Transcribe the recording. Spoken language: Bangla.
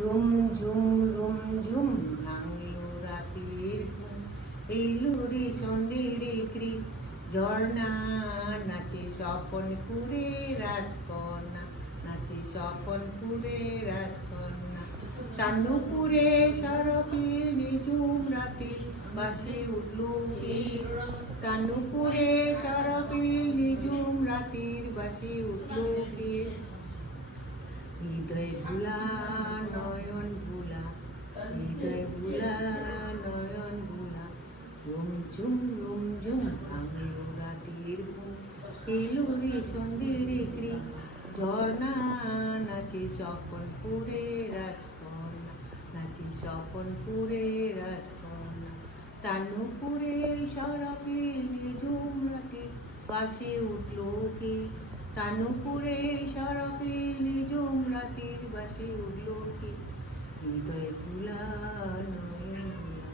রুম ঝুম ভাঙলো রাতের ঘুম, এলো রে সন্ধ্যের কৃ ঝর্ণা, নাচে স্বপনপুরে রাজকন্যা, নাচে স্বপনপুরে রাজকন্যা। তান্নুপুরে শরফের নিঝুম রাতে বাসে উঠলো কে, তান্নুপুরে শরফের নিঝুম রাতের বাসে উঠলো কে। হৃদয় ভুলা নয়ন ভুলা, হৃদয় ভুলা নয়ন ভুলা, রুমঝুম ভাঙলো রাতের ঘুম, এলো রে সন্ধ্যের কৃ ঝর্ণা, নাচে স্বপনপুরে রাজকন্যা, নাচে স্বপনপুরে রাজকন্যা। তান্নুপুরে শরফের নিঝুম রাতে বাসে উঠলো কে, তান্নুপুরে শরফের নিঝুম রাতের বাসে উঠলো কে। হৃদয় ভুলা নয়ন ভুলা।